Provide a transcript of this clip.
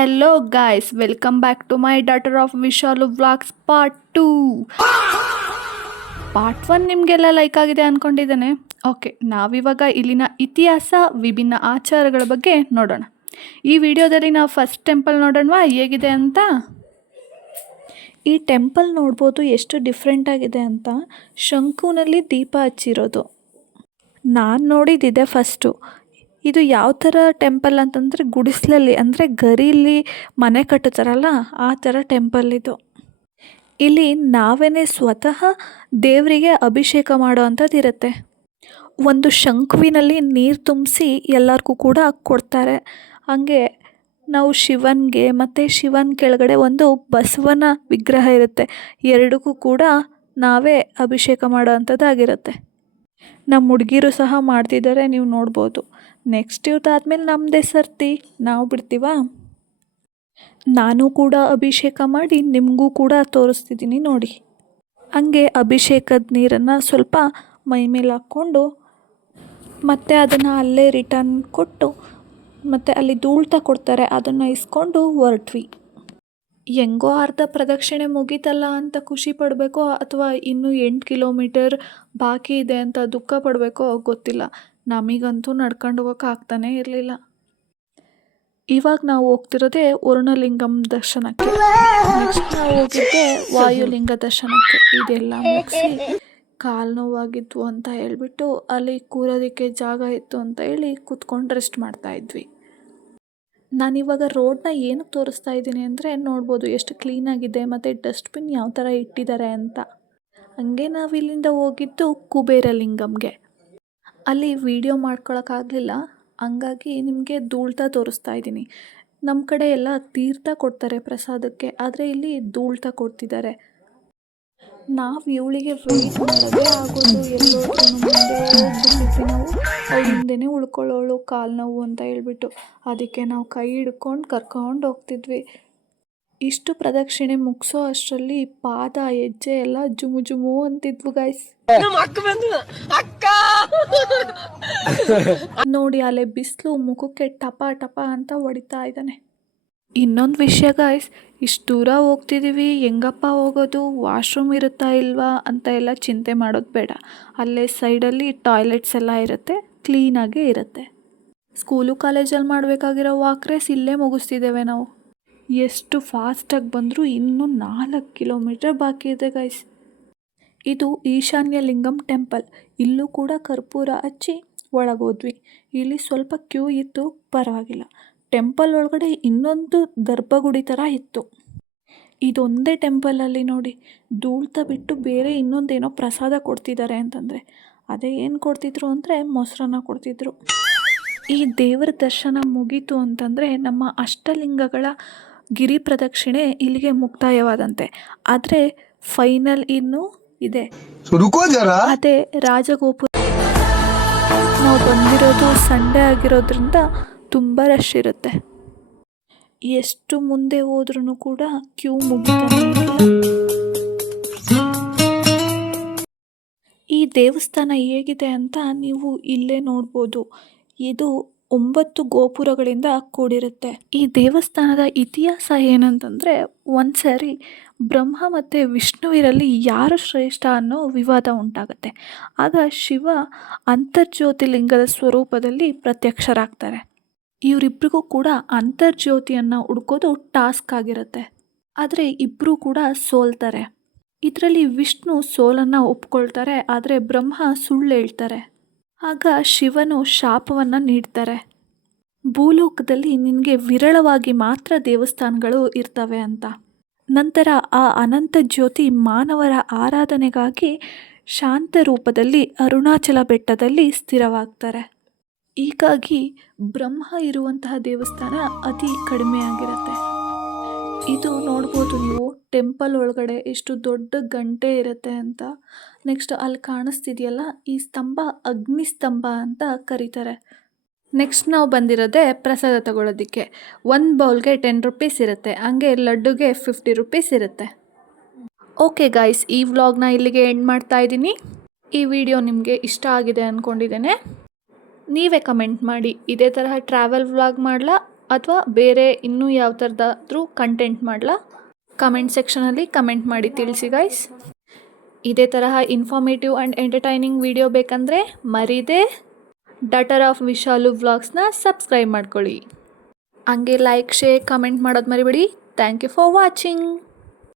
Hello guys, welcome back to my Daughter of Vishalu Vlogs Part 2. Part 1 ನಿಮಗೆಲ್ಲ like ಆಗಿದೆ ಅಂದ್ಕೊಂಡಿದ್ದೇನೆ. Okay, ನಾವಿವಾಗ ಇಲ್ಲಿನ ಇತಿಹಾಸ, ವಿಭಿನ್ನ ಆಚಾರಗಳ ಬಗ್ಗೆ ನೋಡೋಣ. ಈ ವಿಡಿಯೋದಲ್ಲಿ ನಾವು ಫಸ್ಟ್ ಟೆಂಪಲ್ ನೋಡೋಣವಾ ಹೇಗಿದೆ ಅಂತ. ಈ ಟೆಂಪಲ್ ನೋಡ್ಬೋದು ಎಷ್ಟು ಡಿಫ್ರೆಂಟ್ ಆಗಿದೆ ಅಂತ. ಶಂಕುನಲ್ಲಿ ದೀಪ ಹಚ್ಚಿರೋದು ನಾನು ನೋಡಿದ್ದಿದೆ ಫಸ್ಟು. ಇದು ಯಾವ ಥರ ಟೆಂಪಲ್ ಅಂತಂದರೆ ಗುಡಿಸಲಲ್ಲಿ ಅಂದರೆ ಗರೀಲಿ ಮನೆ ಕಟ್ಟುತ್ತಾರಲ್ಲ ಆ ಥರ ಟೆಂಪಲ್ ಇದು. ಇಲ್ಲಿ ನಾವೇ ಸ್ವತಃ ದೇವರಿಗೆ ಅಭಿಷೇಕ ಮಾಡೋ ಅಂಥದ್ದು ಇರುತ್ತೆ. ಒಂದು ಶಂಕುವಿನಲ್ಲಿ ನೀರು ತುಂಬಿಸಿ ಎಲ್ಲರಿಗೂ ಕೂಡ ಕೊಡ್ತಾರೆ. ಹಾಗೆ ನಾವು ಶಿವನಿಗೆ ಮತ್ತು ಶಿವನ ಕೆಳಗಡೆ ಒಂದು ಬಸವನ ವಿಗ್ರಹ ಇರುತ್ತೆ. ಎರಡಕ್ಕೂ ಕೂಡ ನಾವೇ ಅಭಿಷೇಕ ಮಾಡೋ ಅಂಥದ್ದಾಗಿರುತ್ತೆ. ನಮ್ಮ ಹುಡುಗಿರು ಸಹ ಮಾಡ್ತಿದ್ದಾರೆ, ನೀವು ನೋಡ್ಬೋದು. ನೆಕ್ಸ್ಟ್ ಇವ್ರದ್ದಾದ್ಮೇಲೆ ನಮ್ಮದೇ ಸರ್ತಿ, ನಾವು ಬಿಡ್ತೀವಾ. ನಾನು ಕೂಡ ಅಭಿಷೇಕ ಮಾಡಿ ನಿಮಗೂ ಕೂಡ ತೋರಿಸ್ತಿದ್ದೀನಿ ನೋಡಿ. ಹಂಗೆ ಅಭಿಷೇಕದ ನೀರನ್ನು ಸ್ವಲ್ಪ ಮೈ ಮೇಲೆ ಹಾಕ್ಕೊಂಡು ಮತ್ತು ಅದನ್ನು ಅಲ್ಲೇ ರಿಟರ್ನ್ ಕೊಟ್ಟು ಮತ್ತು ಅಲ್ಲಿ ಧೂಳ್ತ ಕೊಡ್ತಾರೆ, ಅದನ್ನು ಇಸ್ಕೊಂಡು ಹೊರಟ್ವಿ. ಹೆಂಗೋ ಅರ್ಧ ಪ್ರದಕ್ಷಿಣೆ ಮುಗೀತಲ್ಲ ಅಂತ ಖುಷಿ ಪಡಬೇಕೋ ಅಥವಾ ಇನ್ನೂ 8 ಕಿಲೋಮೀಟರ್ ಬಾಕಿ ಇದೆ ಅಂತ ದುಃಖ ಪಡಬೇಕೋ ಗೊತ್ತಿಲ್ಲ. ನಮಗಂತೂ ನಡ್ಕೊಂಡು ಹೋಗೋಕೆ ಆಗ್ತಾನೇ ಇರಲಿಲ್ಲ. ಇವಾಗ ನಾವು ಹೋಗ್ತಿರೋದೇ ವರುಣಲಿಂಗಂ ದರ್ಶನಕ್ಕೆ. ನೆಕ್ಸ್ಟ್ ನಾವು ಹೋಗಿದ್ದೆ ವಾಯುಲಿಂಗ ದರ್ಶನಕ್ಕೆ. ಇದೆಲ್ಲ ಮುಗಿಸಿ ಕಾಲು ನೋವಾಗಿದ್ವು ಅಂತ ಹೇಳ್ಬಿಟ್ಟು ಅಲ್ಲಿ ಕೂರೋದಕ್ಕೆ ಜಾಗ ಇತ್ತು ಅಂತ ಹೇಳಿ ಕೂತ್ಕೊಂಡು ರೆಸ್ಟ್ ಮಾಡ್ತಾಯಿದ್ವಿ. ನಾನಿವಾಗ ರೋಡನ್ನ ಏನಕ್ಕೆ ತೋರಿಸ್ತಾ ಇದ್ದೀನಿ ಅಂದರೆ ನೋಡ್ಬೋದು ಎಷ್ಟು ಕ್ಲೀನಾಗಿದೆ ಮತ್ತು ಡಸ್ಟ್ಬಿನ್ ಯಾವ ಥರ ಇಟ್ಟಿದ್ದಾರೆ ಅಂತ. ಹಂಗೆ ನಾವು ಇಲ್ಲಿಂದ ಹೋಗಿದ್ದು ಕುಬೇರಲಿಂಗಂಗೆ. ಅಲ್ಲಿ ವಿಡಿಯೋ ಮಾಡ್ಕೊಳಕ್ಕಾಗಲಿಲ್ಲ, ಹಂಗಾಗಿ ನಿಮಗೆ ಧೂಳ್ತ ತೋರಿಸ್ತಾ ಇದ್ದೀನಿ. ನಮ್ಮ ಕಡೆ ಎಲ್ಲ ತೀರ್ಥ ಕೊಡ್ತಾರೆ ಪ್ರಸಾದಕ್ಕೆ, ಆದರೆ ಇಲ್ಲಿ ಧೂಳ್ತ ಕೊಡ್ತಿದ್ದಾರೆ. ನಾವು ಇವಳಿಗೆ ವೆಯ್ಟ್ ಮಾಡೋದೇ ಆಗೋದು. ಎಲ್ಲೋದ್ರೂ ಮುಂದೆ ಹೋಗ್ಬಿಟ್ಟಿದ್ವಿ ನಾವು. ಅವಳ ಹಿಂದೆನೇ ಉಳ್ಕೊಳ್ಳೋಳು ಕಾಲು ನೋವು ಅಂತ ಹೇಳ್ಬಿಟ್ಟು. ಅದಕ್ಕೆ ನಾವು ಕೈ ಹಿಡ್ಕೊಂಡು ಕರ್ಕೊಂಡು ಹೋಗ್ತಿದ್ವಿ. ಇಷ್ಟು ಪ್ರದಕ್ಷಿಣೆ ಮುಗಿಸೋ ಅಷ್ಟರಲ್ಲಿ ಪಾದ ಹೆಜ್ಜೆ ಎಲ್ಲ ಜುಮು ಜುಮು ಅಂತಿದ್ವು ಗೈಸ್. ನೋಡಿ ಅಲ್ಲೇ ಬಿಸಿಲು ಮುಖಕ್ಕೆ ಟಪ ಟಪ ಅಂತ ಹೊಡಿತಾ ಇದ್ದಾನೆ. ಇನ್ನೊಂದು ವಿಷಯ ಗೈಸ್, ಇಷ್ಟು ದೂರ ಹೋಗ್ತಿದ್ದೀವಿ, ಹೆಂಗಪ್ಪ ಹೋಗೋದು, ವಾಶ್ರೂಮ್ ಇರುತ್ತಾ ಇಲ್ವಾ ಅಂತ ಎಲ್ಲ ಚಿಂತೆ ಮಾಡೋದು ಬೇಡ. ಅಲ್ಲೇ ಸೈಡಲ್ಲಿ ಟಾಯ್ಲೆಟ್ಸ್ ಎಲ್ಲ ಇರುತ್ತೆ, ಕ್ಲೀನಾಗೇ ಇರುತ್ತೆ. ಸ್ಕೂಲು ಕಾಲೇಜಲ್ಲಿ ಮಾಡಬೇಕಾಗಿರೋ ವಾಕ್ ರೇಸ್ ಇಲ್ಲೇ ಮುಗಿಸ್ತಿದ್ದೇವೆ ನಾವು. ಎಷ್ಟು ಫಾಸ್ಟಾಗಿ ಬಂದರೂ ಇನ್ನೂ 4 ಕಿಲೋಮೀಟರ್ ಬಾಕಿ ಇದೆ ಗೈಸ್. ಇದು ಈಶಾನ್ಯ ಲಿಂಗಂ ಟೆಂಪಲ್. ಇಲ್ಲೂ ಕೂಡ ಕರ್ಪೂರ ಹಚ್ಚಿ ಒಳಗೋದ್ವಿ. ಇಲ್ಲಿ ಸ್ವಲ್ಪ ಕ್ಯೂ ಇತ್ತು, ಪರವಾಗಿಲ್ಲ. ಟೆಂಪಲ್ ಒಳಗಡೆ ಇನ್ನೊಂದು ಗರ್ಭಗುಡಿ ಥರ ಇತ್ತು. ಇದೊಂದೇ ಟೆಂಪಲಲ್ಲಿ ನೋಡಿ ಧೂಳ್ತ ಬಿಟ್ಟು ಬೇರೆ ಇನ್ನೊಂದೇನೋ ಪ್ರಸಾದ ಕೊಡ್ತಿದ್ದಾರೆ ಅಂತಂದರೆ ಅದೇ ಏನು ಕೊಡ್ತಿದ್ರು ಅಂದರೆ ಮೊಸರನ್ನ ಕೊಡ್ತಿದ್ರು. ಈ ದೇವರ ದರ್ಶನ ಮುಗೀತು ಅಂತಂದರೆ ನಮ್ಮ ಅಷ್ಟಲಿಂಗಗಳ ಗಿರಿ ಪ್ರದಕ್ಷಿಣೆ ಇಲ್ಲಿಗೆ ಮುಕ್ತಾಯವಾದಂತೆ. ಆದರೆ ಫೈನಲ್ ಇನ್ನೂ ಇದೆ, ಅದೇ ರಾಜಗೋಪುರ. ನಾವು ಬಂದಿರೋದು ಸಂಡೇ ಆಗಿರೋದ್ರಿಂದ ತುಂಬ ರಶ್ ಇರುತ್ತೆ. ಎಷ್ಟು ಮುಂದೆ ಹೋದ್ರೂ ಕೂಡ ಕ್ಯೂ ಮುಗಿತಾನೆ ಇರಲ್ಲ. ಈ ದೇವಸ್ಥಾನ ಹೇಗಿದೆ ಅಂತ ನೀವು ಇಲ್ಲೇ ನೋಡ್ಬೋದು. ಇದು 9 ಗೋಪುರಗಳಿಂದ ಕೂಡಿರುತ್ತೆ. ಈ ದೇವಸ್ಥಾನದ ಇತಿಹಾಸ ಏನಂತಂದರೆ, ಒಂದ್ಸರಿ ಬ್ರಹ್ಮ ಮತ್ತು ವಿಷ್ಣುವಿರಲ್ಲಿ ಯಾರು ಶ್ರೇಷ್ಠ ಅನ್ನೋ ವಿವಾದ ಉಂಟಾಗುತ್ತೆ. ಆಗ ಶಿವ ಅಂತರ್ಜ್ಯೋತಿಲಿಂಗದ ಸ್ವರೂಪದಲ್ಲಿ ಪ್ರತ್ಯಕ್ಷರಾಗ್ತಾರೆ. ಇವರಿಬ್ಬರಿಗೂ ಕೂಡ ಅಂತರ್ಜ್ಯೋತಿಯನ್ನು ಹುಡ್ಕೋದು ಟಾಸ್ಕ್ ಆಗಿರುತ್ತೆ. ಆದರೆ ಇಬ್ಬರೂ ಕೂಡ ಸೋಲ್ತಾರೆ. ಇದರಲ್ಲಿ ವಿಷ್ಣು ಸೋಲನ್ನು ಒಪ್ಕೊಳ್ತಾರೆ, ಆದರೆ ಬ್ರಹ್ಮ ಸುಳ್ಳು ಹೇಳ್ತಾರೆ. ಆಗ ಶಿವನು ಶಾಪವನ್ನು ನೀಡ್ತಾರೆ. ಭೂಲೋಕದಲ್ಲಿ ನಿನಗೆ ವಿರಳವಾಗಿ ಮಾತ್ರ ದೇವಸ್ಥಾನಗಳು ಇರ್ತವೆ ಅಂತ. ನಂತರ ಆ ಅನಂತ ಜ್ಯೋತಿ ಮಾನವರ ಆರಾಧನೆಗಾಗಿ ಶಾಂತ ರೂಪದಲ್ಲಿ ಅರುಣಾಚಲ ಬೆಟ್ಟದಲ್ಲಿ ಸ್ಥಿರವಾಗ್ತಾರೆ. ಹೀಗಾಗಿ ಬ್ರಹ್ಮ ಇರುವಂತಹ ದೇವಸ್ಥಾನ ಅತಿ ಕಡಿಮೆ ಆಗಿರುತ್ತೆ. ಇದು ನೋಡ್ಬೋದು ನೀವು ಟೆಂಪಲ್ ಒಳಗಡೆ ಎಷ್ಟು ದೊಡ್ಡ ಗಂಟೆ ಇರುತ್ತೆ ಅಂತ. ನೆಕ್ಸ್ಟ್ ಅಲ್ಲಿ ಕಾಣಿಸ್ತಿದೆಯಲ್ಲ ಈ ಸ್ತಂಭ ಅಗ್ನಿ ಸ್ತಂಭ ಅಂತ ಕರೀತಾರೆ. ನೆಕ್ಸ್ಟ್ ನಾವು ಬಂದಿರೋದೇ ಪ್ರಸಾದ ತಗೊಳ್ಳೋದಕ್ಕೆ. ಒಂದು ಬೌಲ್ಗೆ 10 ರುಪೀಸ್ ಇರುತ್ತೆ, ಹಂಗೆ ಲಡ್ಡುಗೆ 50 ರುಪೀಸ್ ಇರುತ್ತೆ. ಓಕೆ ಗೈಸ್, ಈ ವ್ಲಾಗ್ನ ಇಲ್ಲಿಗೆ ಎಂಡ್ ಮಾಡ್ತಾ ಇದ್ದೀನಿ. ಈ ವಿಡಿಯೋ ನಿಮಗೆ ಇಷ್ಟ ಆಗಿದೆ ಅಂದ್ಕೊಂಡಿದ್ದೇನೆ. ನೀವೇ ಕಮೆಂಟ್ ಮಾಡಿ, ಇದೇ ತರಹ ಟ್ರಾವೆಲ್ ವ್ಲಾಗ್ ಮಾಡಲಾ ಅಥವಾ ಬೇರೆ ಇನ್ನೂ ಯಾವ ಥರದಾದ್ರೂ ಕಂಟೆಂಟ್ ಮಾಡಲಾ? ಕಮೆಂಟ್ ಸೆಕ್ಷನಲ್ಲಿ ಕಮೆಂಟ್ ಮಾಡಿ ತಿಳಿಸಿ ಗೈಸ್. ಇದೇ ತರಹ ಇನ್ಫಾರ್ಮೇಟಿವ್ ಆ್ಯಂಡ್ ಎಂಟರ್ಟೈನಿಂಗ್ ವಿಡಿಯೋ ಬೇಕಂದರೆ ಮರೀದೆ ಡಾಟರ್ ಆಫ್ ವಿಶಾಲು ವ್ಲಾಗ್ಸ್ನ ಸಬ್ಸ್ಕ್ರೈಬ್ ಮಾಡ್ಕೊಳ್ಳಿ. ಹಂಗೆ ಲೈಕ್, ಶೇರ್, ಕಮೆಂಟ್ ಮಾಡೋದು ಮರಿಬೇಡಿ. Thank you for watching.